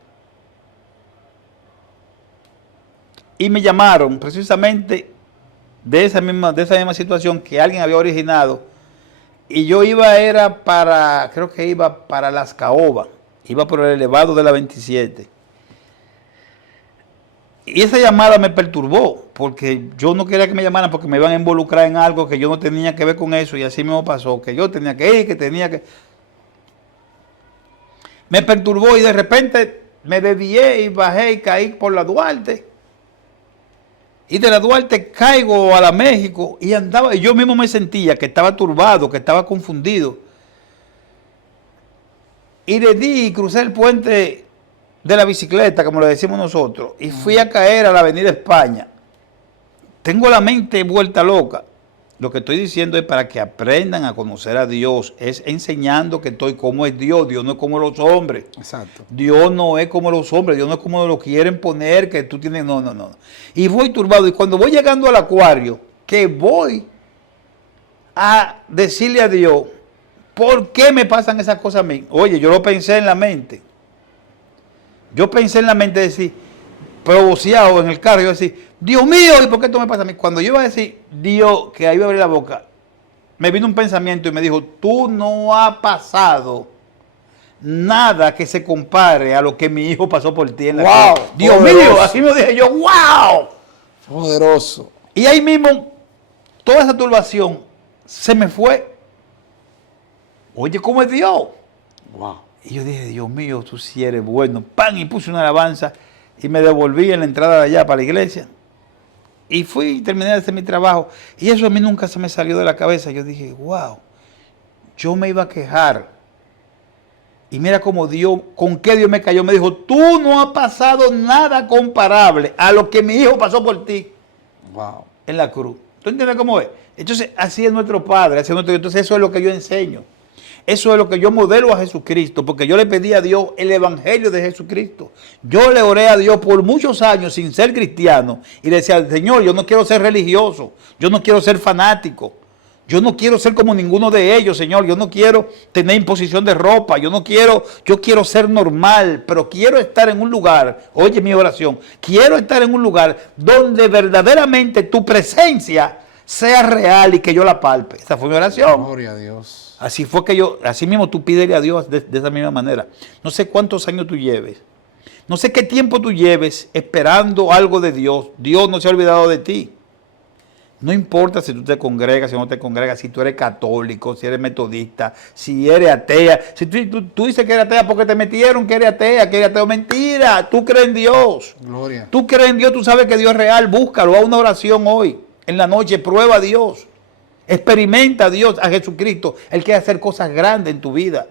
y me llamaron precisamente de esa misma situación que alguien había originado, y yo era para, creo que iba para Las Caobas, iba por el elevado de la 27. Y esa llamada me perturbó, porque yo no quería que me llamaran porque me iban a involucrar en algo que yo no tenía que ver con eso, y así mismo pasó, que yo tenía que ir, que tenía que... Me perturbó y de repente me desvié y bajé y caí por la Duarte. Y de la Duarte caigo a la México y andaba, y yo mismo me sentía que estaba turbado, que estaba confundido. Y le di y crucé el puente de la bicicleta, como le decimos nosotros, y fui a caer a la Avenida España. Tengo la mente vuelta loca. Lo que estoy diciendo es para que aprendan a conocer a Dios, es enseñando que estoy como es Dios. Dios no es como los hombres. Exacto. Dios no es como los hombres, Dios no es como lo quieren poner, que tú tienes, no, no, no. Y voy turbado, y cuando voy llegando al acuario, que voy a decirle a Dios, ¿por qué me pasan esas cosas a mí? Oye, yo lo pensé en la mente. Yo pensé en la mente de decir, provoceado en el carro, yo decía, Dios mío, ¿y por qué esto me pasa a mí? Cuando yo iba a decir, Dios, que ahí iba a abrir la boca, me vino un pensamiento y me dijo, tú no has pasado nada que se compare a lo que mi hijo pasó por ti en la Wow, cruz. Dios poderoso. mío, así me dije yo, wow. Poderoso. Y ahí mismo, toda esa turbación se me fue. Oye, ¿cómo es Dios? Wow. Y yo dije, Dios mío, tú sí eres bueno. ¡Pam! Y puse una alabanza y me devolví en la entrada de allá para la iglesia. Y fui y terminé de hacer mi trabajo. Y eso a mí nunca se me salió de la cabeza. Yo dije, wow, yo me iba a quejar. Y mira cómo Dios, con qué Dios me cayó. Me dijo, tú no has pasado nada comparable a lo que mi hijo pasó por ti. Wow. En la cruz. ¿Tú entiendes cómo es? Entonces, así es nuestro Padre. Entonces, eso es lo que yo enseño. Eso es lo que yo modelo a Jesucristo, porque yo le pedí a Dios el evangelio de Jesucristo. Yo le oré a Dios por muchos años sin ser cristiano y le decía, Señor, yo no quiero ser religioso, yo no quiero ser fanático, yo no quiero ser como ninguno de ellos, Señor, yo no quiero tener imposición de ropa, yo quiero ser normal, pero quiero estar en un lugar, oye mi oración, quiero estar en un lugar donde verdaderamente tu presencia sea real y que yo la palpe. Esa fue mi oración. Gloria a Dios. Así fue que así mismo tú pídele a Dios de esa misma manera. No sé cuántos años tú lleves, no sé qué tiempo tú lleves esperando algo de Dios. Dios no se ha olvidado de ti. No importa si tú te congregas, si no te congregas, si tú eres católico, si eres metodista, si eres atea. Si tú dices que eres atea porque te metieron que eres atea, que eres ateo. Mentira, tú crees en Dios. Gloria. Tú crees en Dios, tú sabes que Dios es real. Búscalo, haz una oración hoy, en la noche, prueba a Dios. Experimenta a Dios, a Jesucristo. Él quiere hacer cosas grandes en tu vida.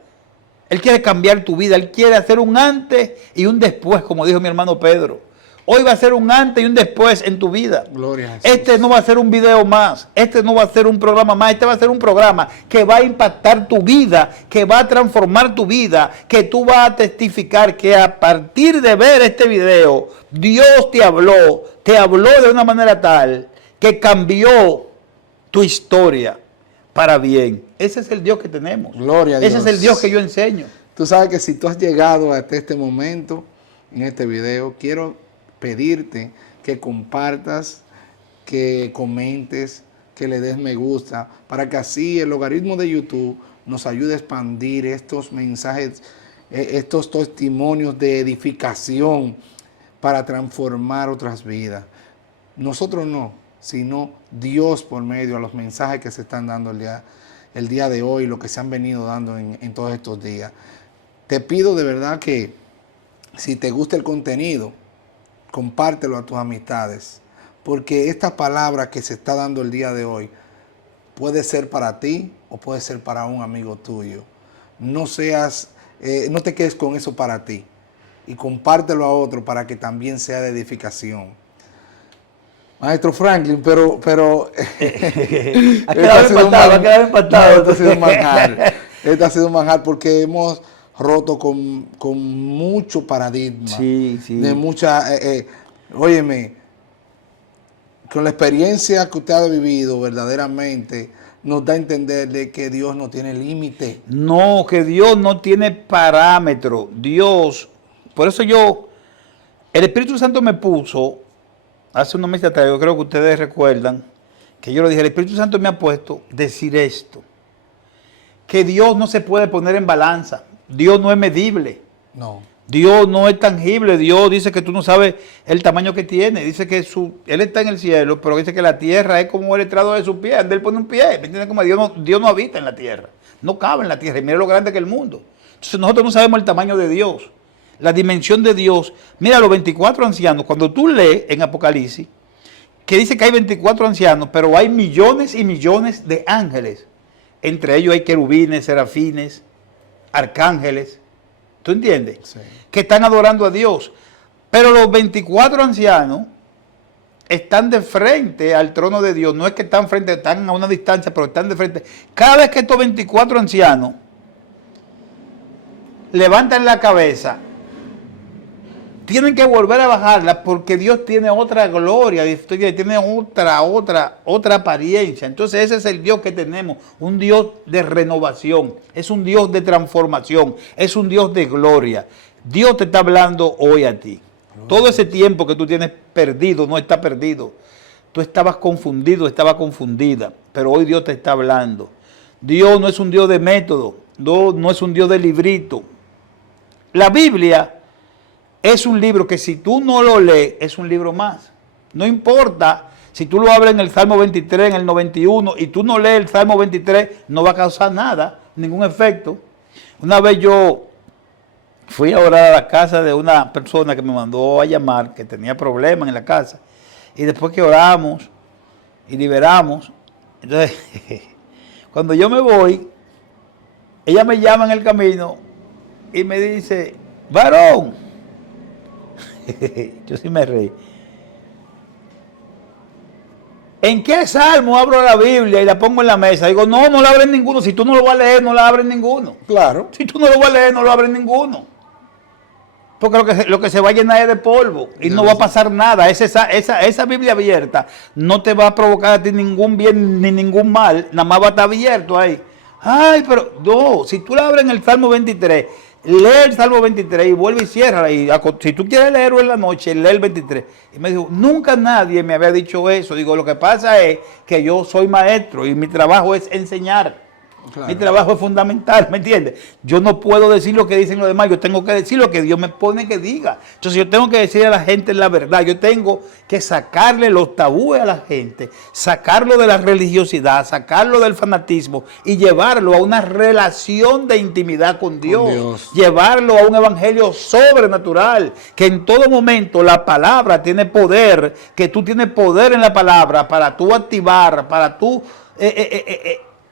Él quiere cambiar tu vida. Él quiere hacer un antes y un después, como dijo mi hermano Pedro. Hoy va a ser un antes y un después en tu vida. Gloria a Jesús. Este no va a ser un video más. Este no va a ser un programa más. Este va a ser un programa que va a impactar tu vida, que va a transformar tu vida, que tú vas a testificar que a partir de ver este video, Dios te habló de una manera tal que cambió tu historia para bien. Ese es el Dios que tenemos. Gloria a Dios. Ese es el Dios que yo enseño. Tú sabes que si tú has llegado hasta este momento en este video, quiero pedirte que compartas, que comentes, que le des me gusta, para que así el logaritmo de YouTube nos ayude a expandir estos mensajes, estos testimonios de edificación para transformar otras vidas. Nosotros no, sino Dios por medio de los mensajes que se están dando el día de hoy, lo que se han venido dando en todos estos días. Te pido de verdad que si te gusta el contenido, compártelo a tus amistades, porque esta palabra que se está dando el día de hoy puede ser para ti o puede ser para un amigo tuyo. No te quedes con eso para ti y compártelo a otro para que también sea de edificación. Maestro Franklin, pero ha quedado empatado. Esto ha sido un manjar. Esto ha sido un manjar porque hemos roto con mucho paradigma. Sí, sí. De mucha, óyeme, con la experiencia que usted ha vivido verdaderamente, nos da a entender de que Dios no tiene límite. No, que Dios no tiene parámetro. Dios, por eso el Espíritu Santo me puso, hace unos meses atrás, yo creo que ustedes recuerdan, que yo le dije, el Espíritu Santo me ha puesto decir esto, que Dios no se puede poner en balanza. Dios no es medible. No. Dios no es tangible. Dios dice que tú no sabes el tamaño que tiene. Dice que Él está en el cielo, pero dice que la tierra es como el estrado de su pie. Donde Él pone un pie. ¿Me entiendes? Como Dios no habita en la tierra. No cabe en la tierra. Y mira lo grande que es el mundo. Entonces nosotros no sabemos el tamaño de Dios. La dimensión de Dios. Mira, los 24 ancianos, cuando tú lees en Apocalipsis, que dice que hay 24 ancianos, pero hay millones y millones de ángeles. Entre ellos hay querubines, serafines, arcángeles, ¿tú entiendes? Sí. Que están adorando a Dios. Pero los 24 ancianos están de frente al trono de Dios. No es que están frente, están a una distancia, pero están de frente. Cada vez que estos 24 ancianos levantan la cabeza, tienen que volver a bajarla porque Dios tiene otra gloria, tiene otra apariencia. Entonces ese es el Dios que tenemos, un Dios de renovación, es un Dios de transformación, es un Dios de gloria. Dios te está hablando hoy a ti. Todo ese tiempo que tú tienes perdido no está perdido. Tú estabas confundido, estaba confundida, pero hoy Dios te está hablando. Dios no es un Dios de método, no es un Dios de librito. La Biblia es un libro que si tú no lo lees, es un libro más. No importa si tú lo abres en el Salmo 23, en el 91, y tú no lees el Salmo 23, no va a causar nada, ningún efecto. Una vez yo fui a orar a la casa de una persona que me mandó a llamar, que tenía problemas en la casa. Y después que oramos y liberamos, entonces, cuando yo me voy, ella me llama en el camino y me dice, varón, yo sí me reí. ¿En qué salmo abro la Biblia y la pongo en la mesa? Digo, no la abres ninguno. Si tú no lo vas a leer, no la abres ninguno. Claro. Si tú no lo vas a leer, no lo abres ninguno. Porque lo que se va a llenar es de polvo y no va a pasar nada. Esa Biblia abierta no te va a provocar a ti ningún bien ni ningún mal. Nada más va a estar abierto ahí. Ay, pero no, si tú la abres en el Salmo 23, lee el Salmo 23 y vuelve y cierra. Y si tú quieres leerlo en la noche, lee el 23. Y me dijo, nunca nadie me había dicho eso. Digo, lo que pasa es que yo soy maestro y mi trabajo es enseñar. Claro. Mi trabajo es fundamental, ¿me entiendes? Yo no puedo decir lo que dicen los demás, yo tengo que decir lo que Dios me pone que diga. Entonces yo tengo que decir a la gente la verdad, yo tengo que sacarle los tabúes a la gente, sacarlo de la religiosidad, sacarlo del fanatismo y llevarlo a una relación de intimidad con Dios. Llevarlo a un evangelio sobrenatural, que en todo momento la palabra tiene poder, que tú tienes poder en la palabra para tú activar, para tú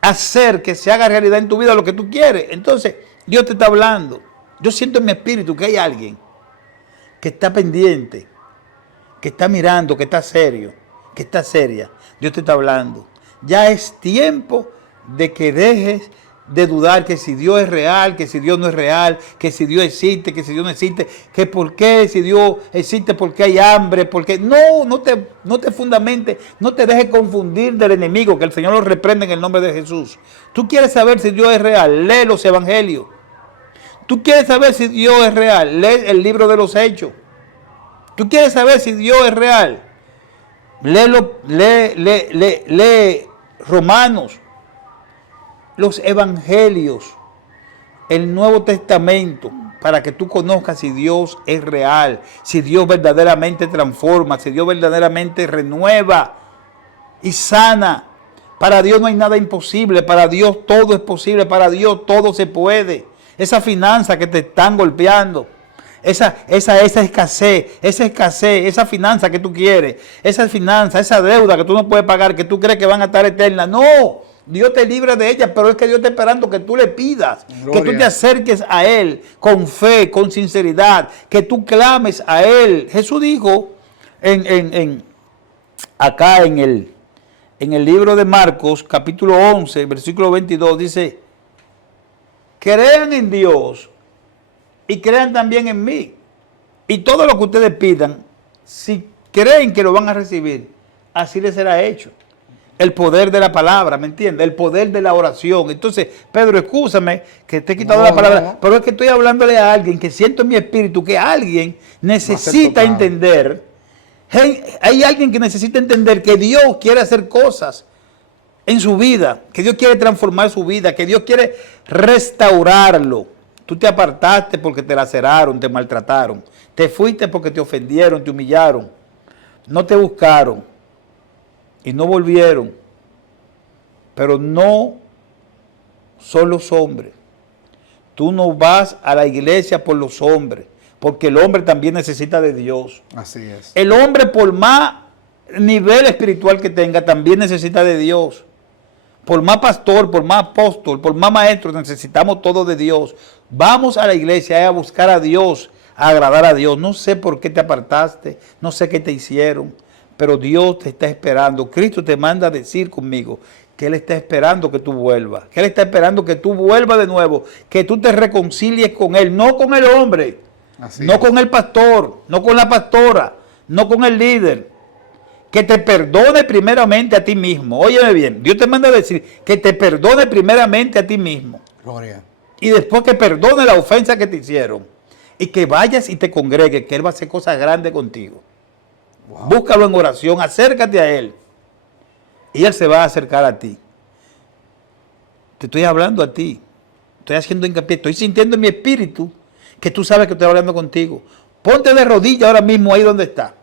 hacer que se haga realidad en tu vida lo que tú quieres. Entonces, Dios te está hablando. Yo siento en mi espíritu que hay alguien que está pendiente, que está mirando, que está serio, que está seria. Dios te está hablando. Ya es tiempo de que dejes de dudar que si Dios es real, que si Dios no es real, que si Dios existe, que si Dios no existe, que por qué si Dios existe, porque hay hambre, porque no te fundamente, no te dejes confundir del enemigo, que el Señor lo reprende en el nombre de Jesús. Tú quieres saber si Dios es real, lee los evangelios. Tú quieres saber si Dios es real, lee el libro de los Hechos. Tú quieres saber si Dios es real, lee Romanos. Los evangelios, el Nuevo Testamento, para que tú conozcas si Dios es real, si Dios verdaderamente transforma, si Dios verdaderamente renueva y sana. Para Dios no hay nada imposible, para Dios todo es posible, para Dios todo se puede. Esa finanza que te están golpeando, esa escasez, esa finanza que tú quieres, esa finanza, esa deuda que tú no puedes pagar, que tú crees que van a estar eternas, no. Dios te libra de ella, pero es que Dios está esperando que tú le pidas, Gloria. Que tú te acerques a Él con fe, con sinceridad, que tú clames a Él. Jesús dijo acá en el libro de Marcos, capítulo 11, versículo 22, dice, crean en Dios y crean también en mí. Y todo lo que ustedes pidan, si creen que lo van a recibir, así les será hecho. El poder de la palabra, ¿me entiendes? El poder de la oración. Entonces, Pedro, excúsame que te he quitado la palabra, pero es que estoy hablándole a alguien que siento en mi espíritu que alguien necesita entender. Hay alguien que necesita entender que Dios quiere hacer cosas en su vida, que Dios quiere transformar su vida, que Dios quiere restaurarlo. Tú te apartaste porque te laceraron, te maltrataron. Te fuiste porque te ofendieron, te humillaron. No te buscaron. Y no volvieron, pero no son los hombres. Tú no vas a la iglesia por los hombres, porque el hombre también necesita de Dios. Así es. El hombre, por más nivel espiritual que tenga, también necesita de Dios. Por más pastor, por más apóstol, por más maestro, necesitamos todo de Dios. Vamos a la iglesia a buscar a Dios, a agradar a Dios. No sé por qué te apartaste, no sé qué te hicieron. Pero Dios te está esperando. Cristo te manda a decir conmigo que Él está esperando que tú vuelvas. Que Él está esperando que tú vuelvas de nuevo. Que tú te reconcilies con Él. No con el hombre. No con el pastor. No con la pastora. No con el líder. Que te perdone primeramente a ti mismo. Óyeme bien. Dios te manda a decir que te perdone primeramente a ti mismo. Gloria. Y después que perdone la ofensa que te hicieron. Y que vayas y te congregues. Que Él va a hacer cosas grandes contigo. Wow. Búscalo en oración, acércate a Él y Él se va a acercar a ti. Te estoy hablando a ti, estoy haciendo hincapié, estoy sintiendo en mi espíritu que tú sabes que estoy hablando contigo. Ponte de rodillas ahora mismo ahí donde está.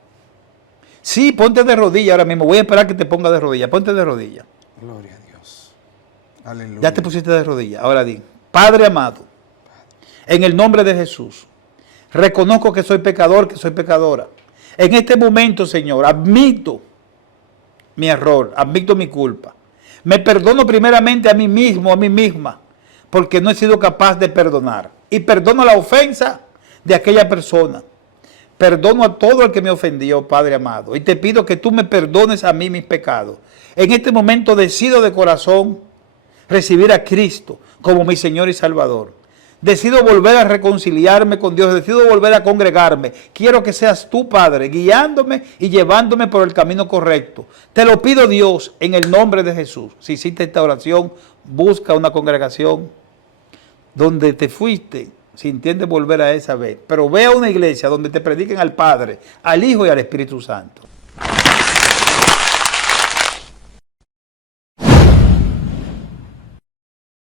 Sí, ponte de rodillas ahora mismo, voy a esperar que te ponga de rodillas, ponte de rodillas. Gloria a Dios. Aleluya. Ya te pusiste de rodillas, ahora di, Padre amado, en el nombre de Jesús, reconozco que soy pecador, que soy pecadora. En este momento, Señor, admito mi error, admito mi culpa. Me perdono primeramente a mí mismo, a mí misma, porque no he sido capaz de perdonar. Y perdono la ofensa de aquella persona. Perdono a todo el que me ofendió, Padre amado. Y te pido que tú me perdones a mí mis pecados. En este momento decido de corazón recibir a Cristo como mi Señor y Salvador. Decido volver a reconciliarme con Dios, decido volver a congregarme. Quiero que seas tú, Padre, guiándome y llevándome por el camino correcto. Te lo pido, Dios, en el nombre de Jesús. Si hiciste esta oración, busca una congregación donde te fuiste si entiendes volver a esa vez. Pero ve a una iglesia donde te prediquen al Padre, al Hijo y al Espíritu Santo.